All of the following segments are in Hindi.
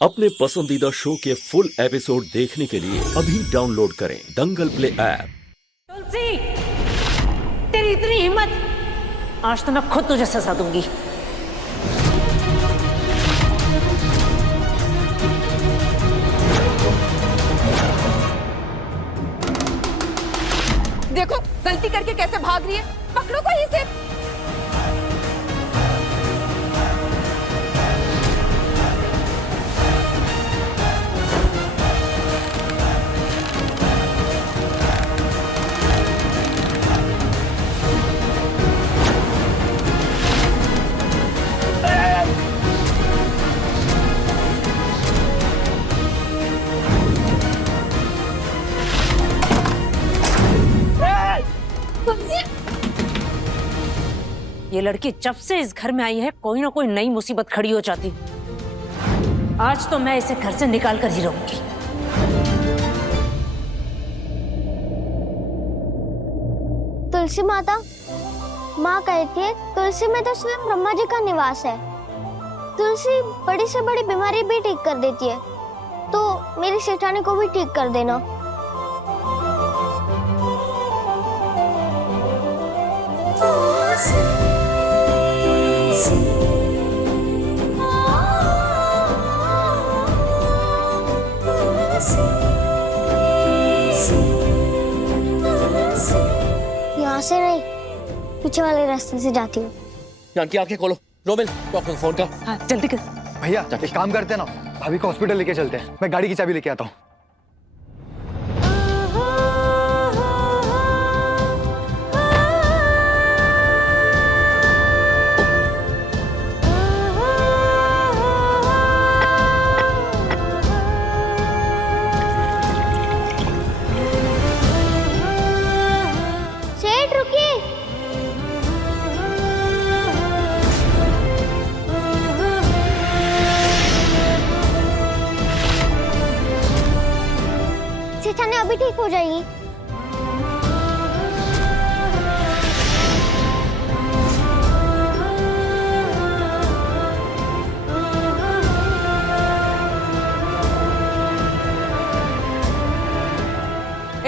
अपने पसंदीदा शो के फुल एपिसोड देखने के लिए अभी डाउनलोड करें दंगल प्ले ऐप। तुलसी, तेरी इतनी हिम्मत! आज तो मैं खुद तुझे सजा दूंगी। देखो गलती करके कैसे भाग रही है, पकड़ो कोई इसे। ये लड़की जब से इस घर में आई है कोई ना कोई नई मुसीबत खड़ी हो जाती। आज तो मैं इसे घर से निकाल कर ही रहूंगी। तुलसी माता, माँ कहती है तुलसी में तो स्वयं ब्रह्मा जी का निवास है। तुलसी बड़ी से बड़ी बीमारी भी ठीक कर देती है, तो मेरी सेठानी को भी ठीक कर देना। यहाँ से नहीं, पीछे वाले रास्ते से जाती हूँ। जानकी आंखें खोलो। रोमिल, डॉक्टर को फोन कर। हाँ, जल्दी कर। भैया एक काम करते हैं ना, भाभी को हॉस्पिटल लेके चलते हैं। मैं गाड़ी की चाबी लेके आता हूँ। सेठ रुकिए। सेठानी अभी ठीक हो जाएगी।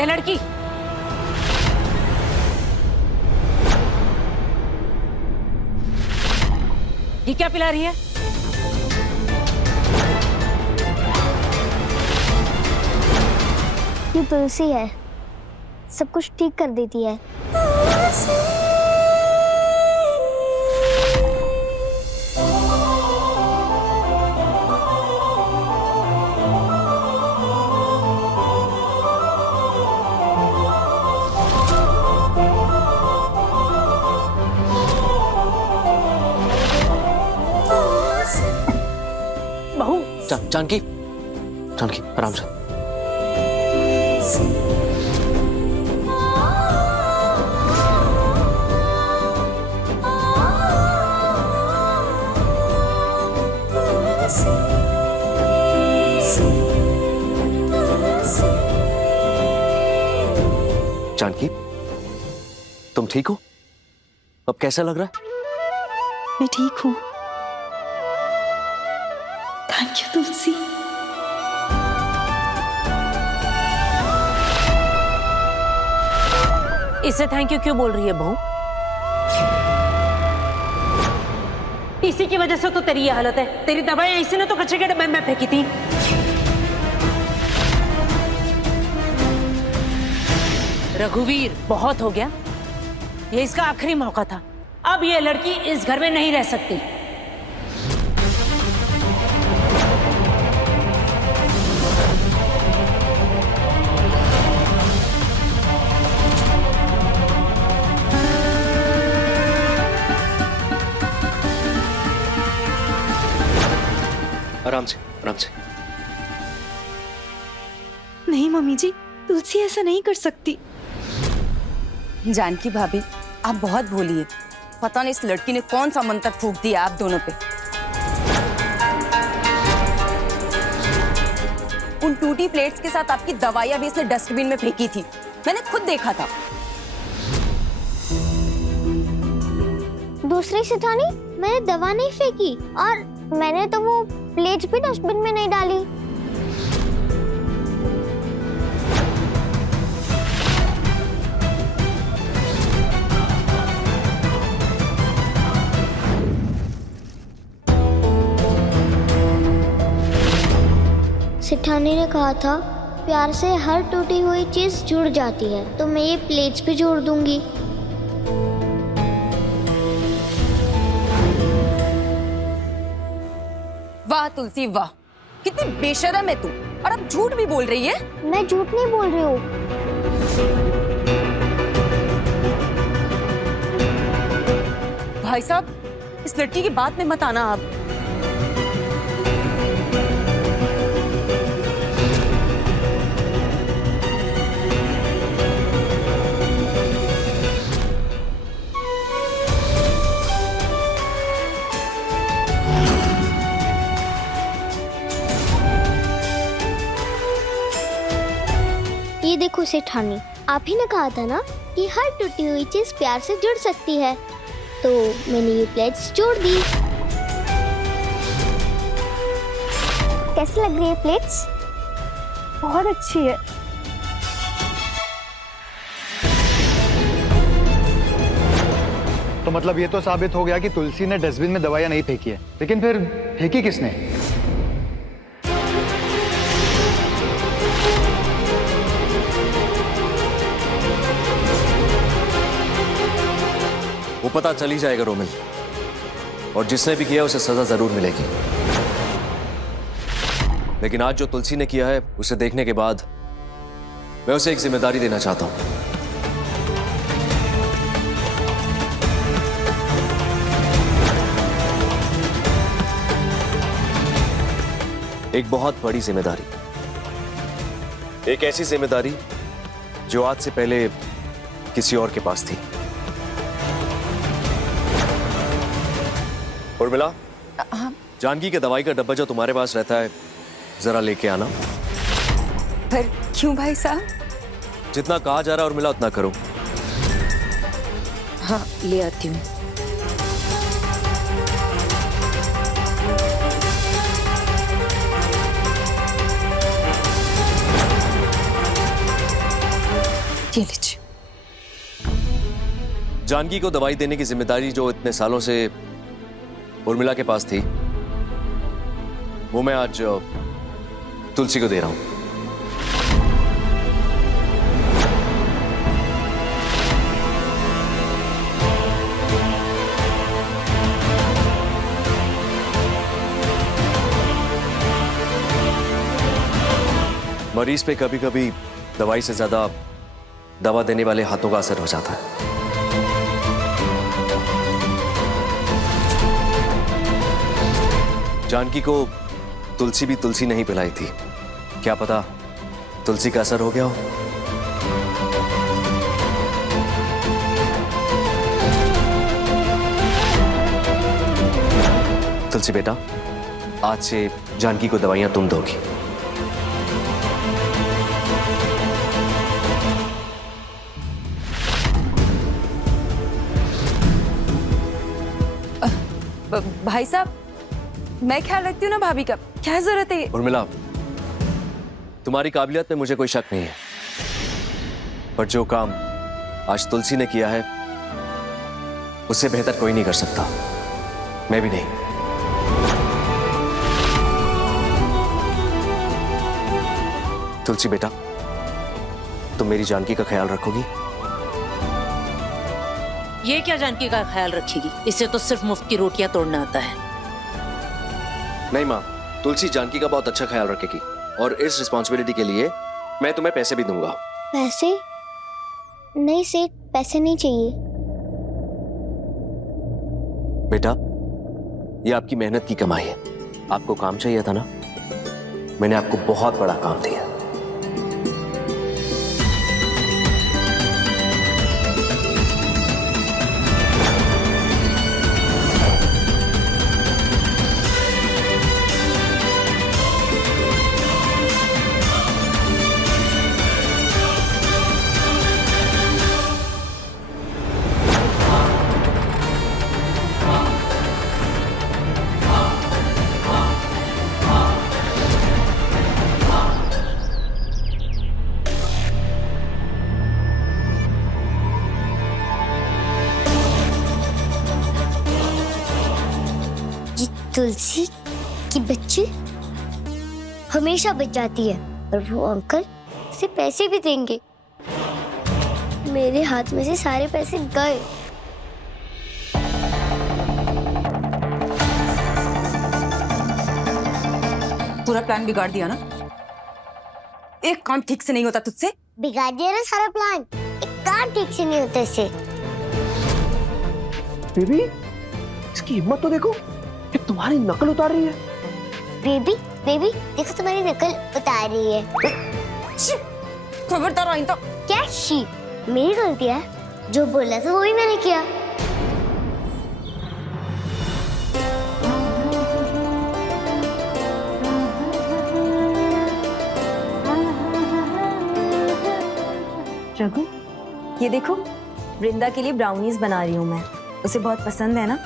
ए लड़की, ये क्या पिला रही है? ये तुलसी है, सब कुछ ठीक कर देती है। बहू, जानकी, जानकी आराम से। जानकी, तुम ठीक हो? अब कैसा लग रहा है? मैं ठीक हूँ। थैंक यू तुलसी। इसे थैंक यू क्यों बोल रही है बहू? इसी की वजह से तो तेरी ये हालत है। तेरी दवाएं इसी ने तो कचरे के डब्बे में फेंकी थी। रघुवीर, बहुत हो गया। ये इसका आखिरी मौका था। अब ये लड़की इस घर में नहीं रह सकती। आराम से, आराम से। नहीं मम्मी जी, तुलसी ऐसा नहीं कर सकती। जानकी भाभी, आप बहुत भोली है। पता नहीं इस लड़की ने कौन सा मंत्र फूंक दिया आप दोनों पे। उन टूटी प्लेट्स के साथ आपकी दवाइयां भी इसने डस्टबिन में फेंकी थी। मैंने खुद देखा था। दूसरी सेठानी, मैंने दवा नहीं फेंकी और मैंने तो वो प्लेट्स भी डस्टबिन में नहीं डाली। सेठानी ने कहा था प्यार से हर टूटी हुई चीज जुड़ जाती है, तो मैं ये प्लेट्स भी जोड़ दूंगी। वाह तुलसी वाह, कितनी बेशर्म है तू, और अब झूठ भी बोल रही है। मैं झूठ नहीं बोल रही हूँ। भाई साहब, इस लड़की की बात में मत आना आप। ये देखो सेठानी, आप ही ने कहा था ना कि हर टूटी हुई चीज प्यार से जुड़ सकती है, तो मैंने ये प्लेट्स जोड़ दी। कैसी लग रही है प्लेट्स? बहुत अच्छी है। तो मतलब ये तो साबित हो गया कि तुलसी ने डस्टबिन में दवाइयां नहीं फेंकी है, लेकिन फिर फेंकी किसने? वो पता चल ही जाएगा रोमिल, और जिसने भी किया उसे सजा जरूर मिलेगी। लेकिन आज जो तुलसी ने किया है उसे देखने के बाद मैं उसे एक जिम्मेदारी देना चाहता हूं। एक बहुत बड़ी जिम्मेदारी, एक ऐसी जिम्मेदारी जो आज से पहले किसी और के पास थी। उर्मिला, जानकी के दवाई का डब्बा जो तुम्हारे पास रहता है जरा लेके आना। पर क्यों भाई साहब? जितना कहा जा रहा है उर्मिला उतना करो। हाँ, ले आती हूँ। ये लीजिए। जानकी को दवाई देने की जिम्मेदारी जो इतने सालों से उर्मिला के पास थी, वो मैं आज तुलसी को दे रहा हूं। मरीज पे कभी कभी दवाई से ज्यादा दवा देने वाले हाथों का असर हो जाता है। जानकी को तुलसी भी तुलसी नहीं पिलाई थी, क्या पता तुलसी का असर हो गया हो। तुलसी बेटा, आज से जानकी को दवाइयां तुम दोगी। भाई साहब, मैं ख्याल रखती हूँ ना भाभी का, क्या जरूरत है? उर्मिला, तुम्हारी काबिलियत में मुझे कोई शक नहीं है, पर जो काम आज तुलसी ने किया है उससे बेहतर कोई नहीं कर सकता, मैं भी नहीं। तुलसी बेटा, तुम मेरी जानकी का ख्याल रखोगी? ये क्या जानकी का ख्याल रखेगी? इसे तो सिर्फ मुफ्त की रोटियां तोड़ना आता है। नहीं माँ, तुलसी जानकी का बहुत अच्छा ख्याल रखेगी, और इस रिस्पॉन्सिबिलिटी के लिए मैं तुम्हें पैसे भी दूंगा। पैसे? नहीं सेठ, पैसे नहीं चाहिए। बेटा, ये आपकी मेहनत की कमाई है, आपको काम चाहिए था ना, मैंने आपको बहुत बड़ा काम दिया। तुलसी की बच्ची हमेशा बच जाती है और वो अंकल उसे पैसे भी देंगे। मेरे हाथ में से सारे पैसे गए। पूरा प्लान बिगाड़ दिया ना। एक काम ठीक से नहीं होता तुझसे। बिगाड़ दिया ना सारा प्लान। एक काम ठीक से नहीं होता इससे। बेबी, इसकी हिम्मत तो देखो, ये तुम्हारी नकल उतार रही है। बेबी बेबी देखो तुम्हारी नकल उतार रही है। खबरदार आइंदा। क्या शी? मेरी गलती है, जो बोला था वही मैंने किया। रघु, ये देखो, वृंदा के लिए ब्राउनीज बना रही हूँ मैं। उसे बहुत पसंद है ना।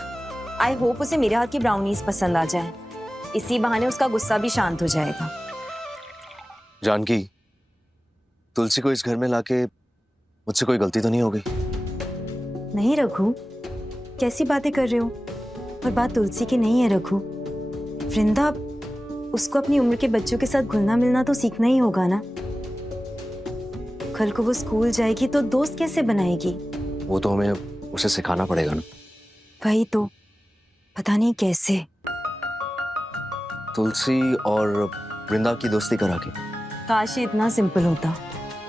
आई होप उसे मेरे हाथ की ब्राउनीज पसंद आ जाए। इसी बहाने उसका गुस्सा भी शांत हो जाएगा। जानकी, तुलसी को इस घर में लाके मुझसे कोई गलती तो नहीं हो गई? नहीं रघु, कैसी बातें कर रहे हो? और बात तुलसी की नहीं है रघु। वृंदा, उसको अपनी उम्र के बच्चों के साथ घुलना मिलना तो सीखना ही होगा ना। कल को वो स्कूल जाएगी तो दोस्त कैसे बनाएगी? वो तो हमें उसे सिखाना पड़ेगा ना। वही तो, पता नहीं कैसे। तुलसी और वृंदा की दोस्ती करा के। काश ये इतना सिंपल होता।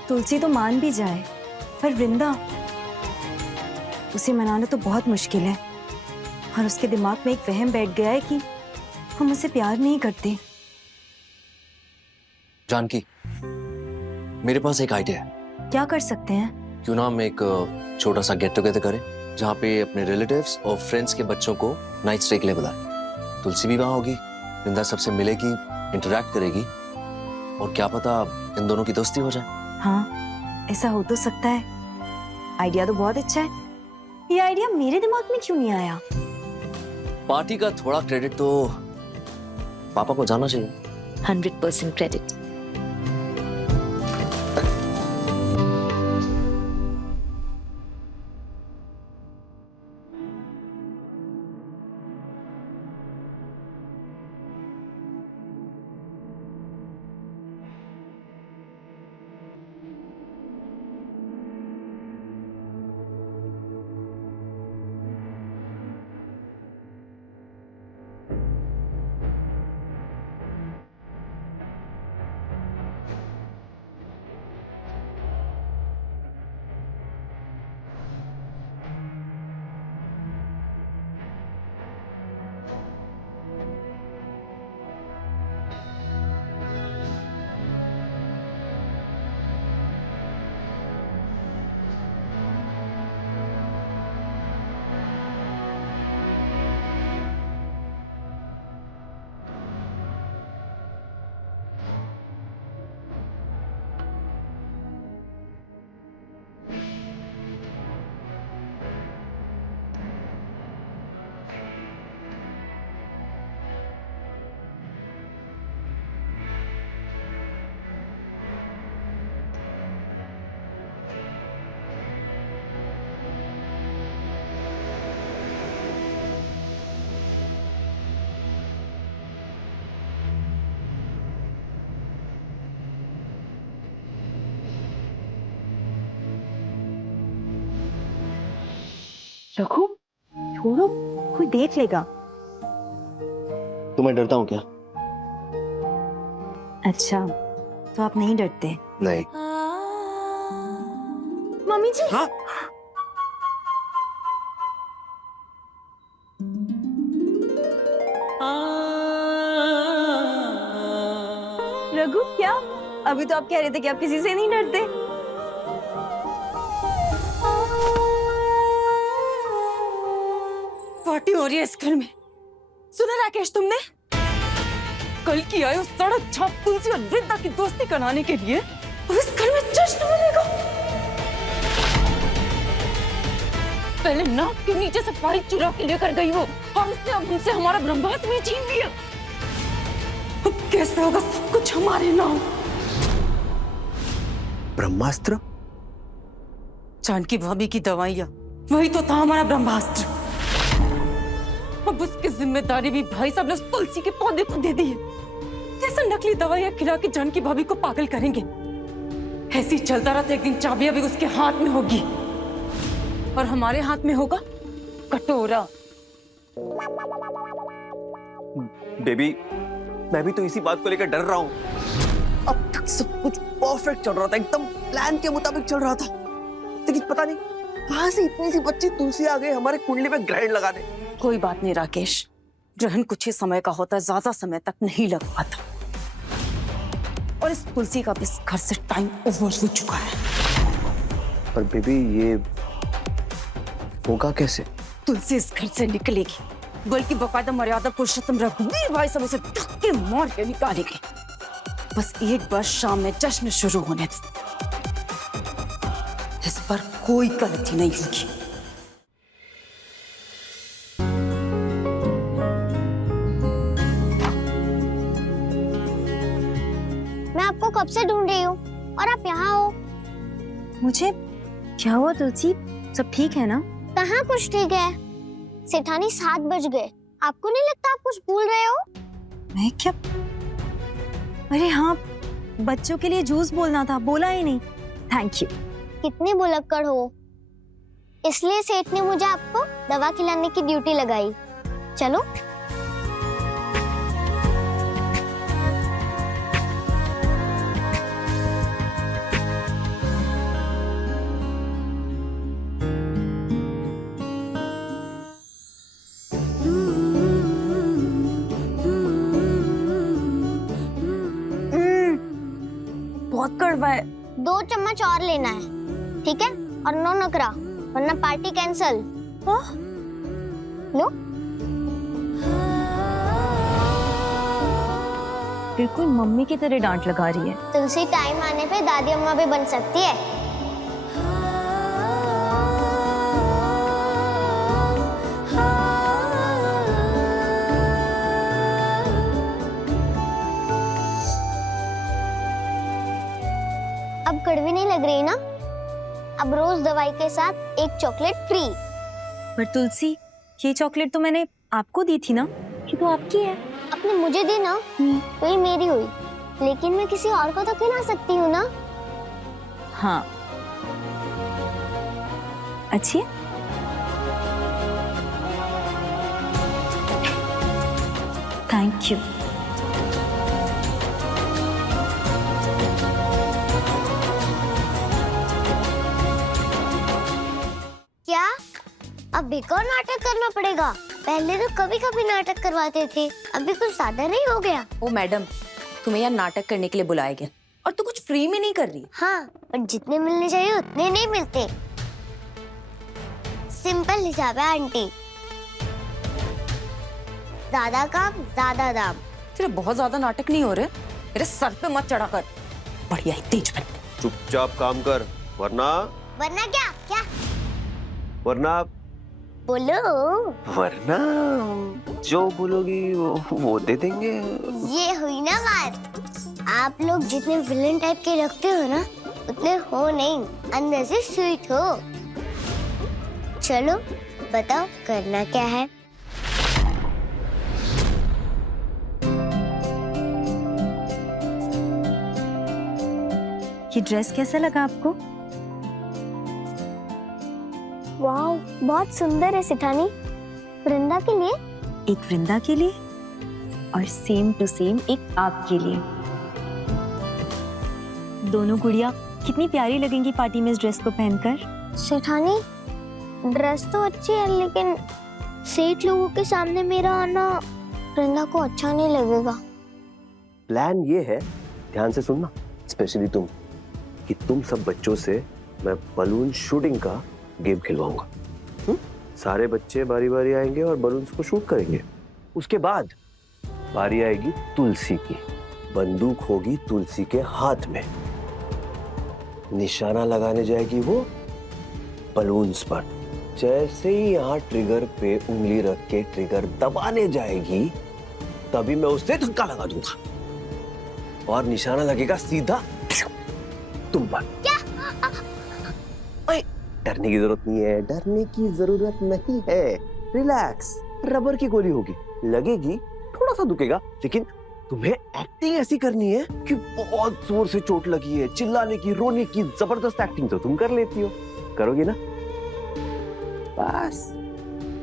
तुलसी तो मान भी जाए, पर वृंदा, उसे मनाना तो बहुत मुश्किल है। और उसके दिमाग में एक वहम बैठ गया है कि हम उसे प्यार नहीं करते। जानकी, मेरे पास एक आइडिया है। क्या कर सकते हैं? क्यों ना हम एक छोटा सा गेट टुगेदर करें, जहाँ पे अपने रिलेटिव्स और फ्रेंड्स के बच्चों को नाइट स्टे के लिए बुलाएं। तुलसी भी वहाँ होगी, वृंदा सबसे मिलेगी, इंटरैक्ट करेगी, और क्या पता इन दोनों की दोस्ती हो जाए। हाँ, ऐसा हो तो सकता है। आइडिया तो बहुत अच्छा है। ये आइडिया मेरे दिमाग में क्यों नहीं आया? पार्टी का थोड़ा क्रेडिट तो पापा को जाना चाहिए। 100% क्रेडिट। रघु, छोड़ो, कोई देख लेगा। तो मैं डरता हूँ क्या? अच्छा, तो आप नहीं डरते? नहीं। मम्मी जी। हाँ? रघु, क्या? अभी तो आप कह रहे थे कि आप किसी से नहीं डरते। पार्टी हो रही है इस घर में। सुना राकेश तुमने? कल की आए उस सड़क छाप तुलसी और वृंदा की दोस्ती कराने के लिए अब इस घर में जश्न मनेगा। पहले नाक के नीचे से पानी चुरा के लेकर गई वो, और उसने अब हमसे हमारा ब्रह्मास्त्र भी छीन लिया। अब कैसे होगा सब कुछ हमारे नाम? ब्रह्मास्त्र? जानकी भाभी की दवाइयां, वही तो था हमारा ब्रह्मास्त्र। अब उसकी जिम्मेदारी भी भाई साहब ने उस तुलसी के पौधे को दे दी है। कैसे नकली दवाइयां खिला के जानकी भाभी को पागल करेंगे? ऐसे ही चलता रहा तो एक दिन चाबियां भी उसके हाथ में होगी और हमारे हाथ में होगा कटोरा। बेबी, मैं भी तो इसी बात को लेकर डर रहा हूँ। अब तक सब कुछ परफेक्ट चल रहा था, एकदम प्लान के मुताबिक चल रहा था, लेकिन पता नहीं कहां से इतनी सी बच्ची तुलसी आ गई हमारे कुंडली में ग्रहण लगाने। कोई बात नहीं राकेश, ग्रहण कुछ ही समय का होता है, ज्यादा समय तक नहीं लग पाता। और इस तुलसी का भी इस घर से टाइम ओवर हो चुका है। पर बेबी, ये होगा कैसे? तुलसी इस घर से निकलेगी, बल्कि बकायदा मर्यादा पुरुषोत्तम रघुवीर भाई सब उसे धक्के मार के निकालेंगे। बस एक बार शाम में जश्न शुरू होने दो, इस पर कोई गलती नहीं होगी। मैं आपको कब से ढूंढ रही हूँ और आप यहाँ हो। मुझे क्या हुआ तुलसी? सब ठीक है ना? कहाँ कुछ ठीक है। सेठानी 7 बज गए। आपको नहीं लगता आप कुछ भूल रहे हो? मैं क्या? अरे हाँ, बच्चों के लिए जूस बोलना था, बोला ही नहीं। Thank you. कितने भुलक्कड़ हो, इसलिए सेठ ने मुझे आपको दवा खिलाने की ड्यूटी लगाई। चलो। बहुत कड़वा है। 2 चम्मच और लेना है, ठीक है? और नो नखरा, वरना पार्टी कैंसल। लो। बिल्कुल मम्मी की तरह डांट लगा रही है। तुलसी टाइम आने पे दादी अम्मा भी बन सकती है। अब कड़वी नहीं लग रही ना? अब रोज दवाई के साथ एक चॉकलेट फ्री। पर तुलसी, ये चॉकलेट तो मैंने आपको दी थी ना? ये तो आपकी है। आपने मुझे दी ना, तो ये मेरी हुई, लेकिन मैं किसी और को तो खिला सकती हूँ ना? हाँ, अच्छी है। Thank you. क्या अब एक और नाटक करना पड़ेगा? पहले तो कभी कभी नाटक करवाते थे, अभी कुछ ज्यादा नहीं हो गया? ओ मैडम, तुम्हें यहाँ नाटक करने के लिए बुलाया गया और तू कुछ फ्री में नहीं कर रही। हाँ, पर जितने मिलने चाहिए उतने नहीं मिलते। सिंपल हिसाब है आंटी, ज्यादा काम ज्यादा दाम। तेरे बहुत ज्यादा नाटक नहीं हो रहे, मेरे सर पे मत चढ़ा कर। बढ़िया ही तेज बन। चुपचाप काम कर, वरना क्या क्या वरना बोलो। जो बोलोगी वो दे देंगे। ये हुई ना बात। आप लोग जितने विलन टाइप के रखते हो ना, उतने हो नहीं, अंदर से स्वीट हो। चलो बताओ करना क्या है? ये ड्रेस कैसा लगा आपको? वाह, बहुत सुंदर है सेठानी। वृंदा के लिए? एक वृंदा के लिए और सेम टू सेम एक आपके लिए। दोनों गुड़िया कितनी प्यारी लगेंगी पार्टी में इस ड्रेस को पहनकर। सेठानी, ड्रेस तो अच्छी है, लेकिन सेठ लोगों के सामने मेरा आना वृंदा को अच्छा नहीं लगेगा। प्लान ये है, ध्यान से सुनना, स्पेशली तुम, कि तुम सब बच्चों से मैं बलून शूटिंग का गेम खिलवाऊंगा। सारे बच्चे बारी बारी आएंगे और बलून्स को शूट करेंगे। उसके बाद बारी आएगी तुलसी की, बंदूक होगी तुलसी के हाथ में, निशाना लगाने जाएगी वो बलून्स पर। जैसे ही यहाँ ट्रिगर पे उंगली रख के ट्रिगर दबाने जाएगी, तभी मैं उससे धक्का लगा दूंगा और निशाना लगेगा सीधा तुम पर। डरने की जरूरत नहीं है, डरने की जरूरत नहीं है, रिलैक्स। रबर की गोली होगी, लगेगी, थोड़ा सा दुखेगा, लेकिन तुम्हें एक्टिंग ऐसी करनी है कि बहुत जोर से चोट लगी है, चिल्लाने की, रोने की, जबरदस्त एक्टिंग तो तुम कर लेती हो, करोगी ना? बस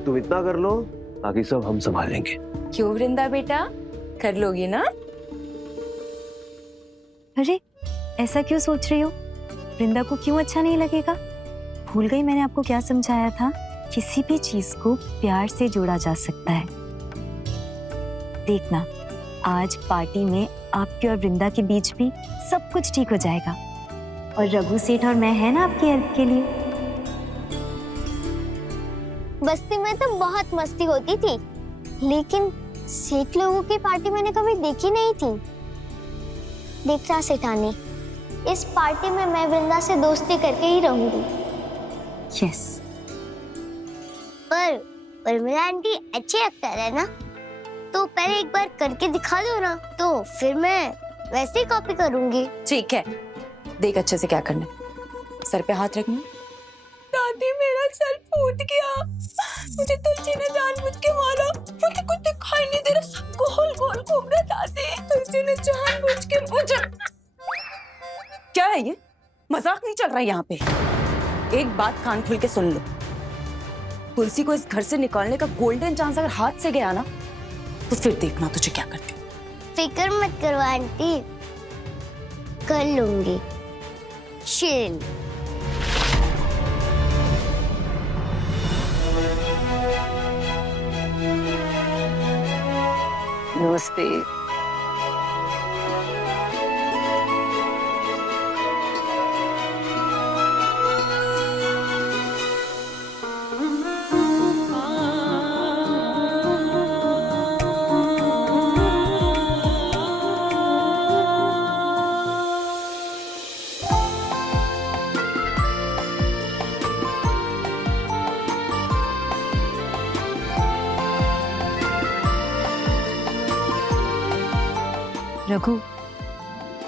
तुम इतना कर लो, बाकी सब हम संभाल लेंगे। क्यों वृंदा बेटा, कर लोगी ना? अरे ऐसा क्यों सोच रही हो? वृंदा को क्यों अच्छा नहीं लगेगा? भूल गई मैंने आपको क्या समझाया था? किसी भी चीज को प्यार से जोड़ा जा सकता है। देखना, आज पार्टी में आपके और वृंदा के बीच भी सब कुछ ठीक हो जाएगा। और रघु सेठ और मैं है ना आपकी हेल्प के लिए। बस्ती में तो बहुत मस्ती होती थी, लेकिन सेठ लोगों की पार्टी मैंने कभी देखी नहीं थी। देखना सेठानी, इस पार्टी में मैं वृंदा से दोस्ती करके ही रहूंगी। यस। पर मेरा आंटी अच्छी एक्टर है ना, तो पहले एक बार करके दिखा दो ना, तो फिर मैं वैसे ही कॉपी करूंगी। ठीक है, देख अच्छे से क्या करना है। सर पे हाथ रखना। दादी मेरा सर फूट गया, मुझे तुलसी ने जानबूझ के मारा, मुझे कुछ दिखाई नहीं दे रहा, सब गोल गोल घूम रहा। दादी तुलसी ने जानबूझ के मुझे। क्या है ये? मजाक नहीं चल रहा है यहाँ पे। एक बात कान खुल के सुन लो, तुलसी को इस घर से निकालने का गोल्डन चांस अगर हाथ से गया ना, तो फिर देखना तुझे क्या करती हूँ। फिक्र मत करो आंटी, कर लूंगी। चिल। नमस्ते। रघु,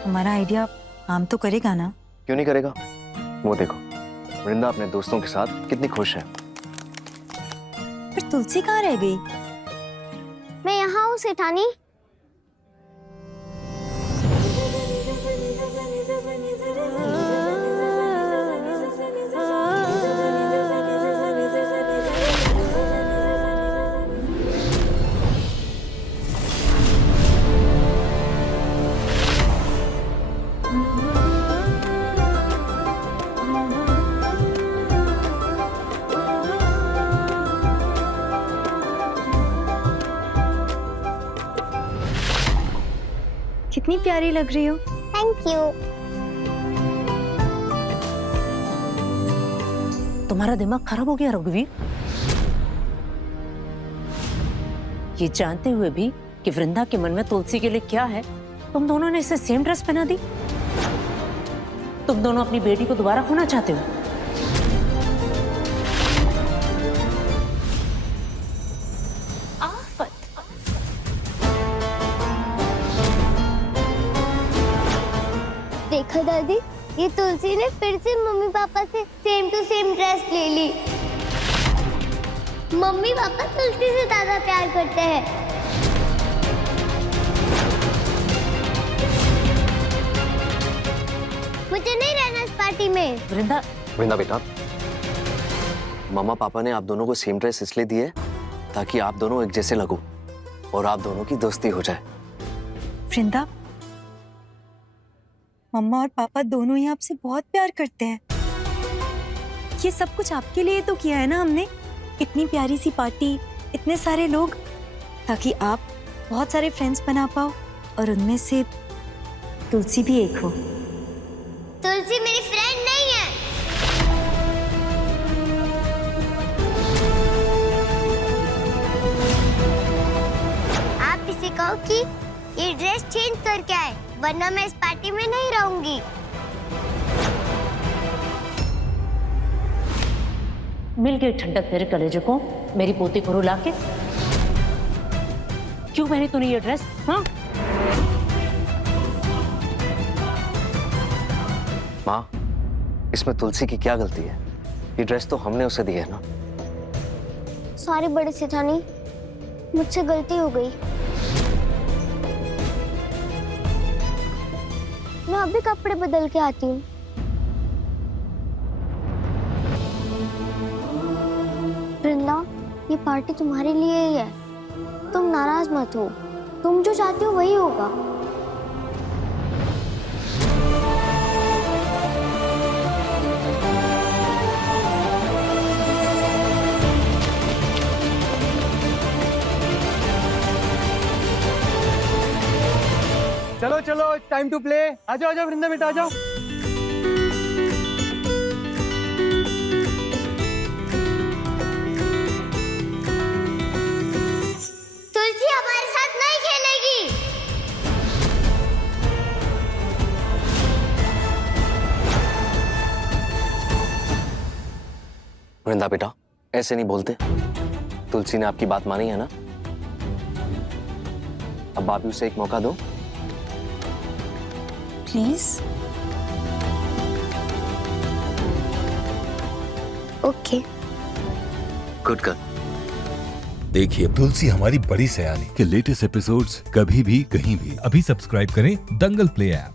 हमारा आइडिया काम तो करेगा ना? क्यों नहीं करेगा? वो देखो, वृंदा अपने दोस्तों के साथ कितनी खुश है। पर तुलसी कहाँ रह गई? मैं यहाँ हूँ सेठानी। कितनी प्यारी लग रही हो। Thank you. तुम्हारा दिमाग खराब हो गया रघुवीर? ये जानते हुए भी कि वृंदा के मन में तुलसी के लिए क्या है, तुम दोनों ने इसे सेम ड्रेस पहना दी। तुम दोनों अपनी बेटी को दोबारा खोना चाहते हो। देखो दादी, ये तुलसी ने फिर से मम्मी पापा से सेम टू सेम ड्रेस ले ली। मम्मी पापा तुलसी से ज्यादा प्यार करते हैं। मुझे नहीं रहना इस पार्टी में। वृंदा, वृंदा बेटा, मामा पापा ने आप दोनों को सेम ड्रेस इसलिए दी है ताकि आप दोनों एक जैसे लगो और आप दोनों की दोस्ती हो जाए। वृंदा, मम्मा और पापा दोनों ही आपसे बहुत प्यार करते हैं। ये सब कुछ आपके लिए तो किया है ना हमने। इतनी प्यारी सी पार्टी, इतने सारे लोग, ताकि आप बहुत सारे फ्रेंड्स बना पाओ और उनमें से तुलसी भी एक हो। तुलसी मेरी फ्रेंड नहीं है। आप इसे कहो कि ये ड्रेस चेंज करके आए, वरना मैं इस पार्टी में नहीं रहूंगी। मिल गई ठंडक तेरे कलेजे को, मेरी पोती को रुला के। क्यों पहनी तूने ये ड्रेस? हाँ, माँ, इसमें तुलसी की क्या गलती है? ये ड्रेस तो हमने उसे दी है ना। सॉरी बड़े सेठानी, मुझसे गलती हो गई। मैं अभी कपड़े बदल के आती हूँ। वृंदा, ये पार्टी तुम्हारे लिए ही है। तुम नाराज मत हो। तुम जो चाहती हो वही होगा। चलो चलो, इट्स टाइम टू प्ले। आ जाओ आ जाओ वृंदा बेटा, आ जाओ। तुलसी हमारे साथ नहीं खेलेगी। वृंदा बेटा, ऐसे नहीं बोलते। तुलसी ने आपकी बात मानी है ना? अब आप भी उसे एक मौका दो। प्लीज। ओके। Good girl. देखिए तुलसी हमारी बड़ी सयानी के लेटेस्ट एपिसोड्स कभी भी कहीं भी। अभी सब्सक्राइब करें दंगल प्ले ऐप।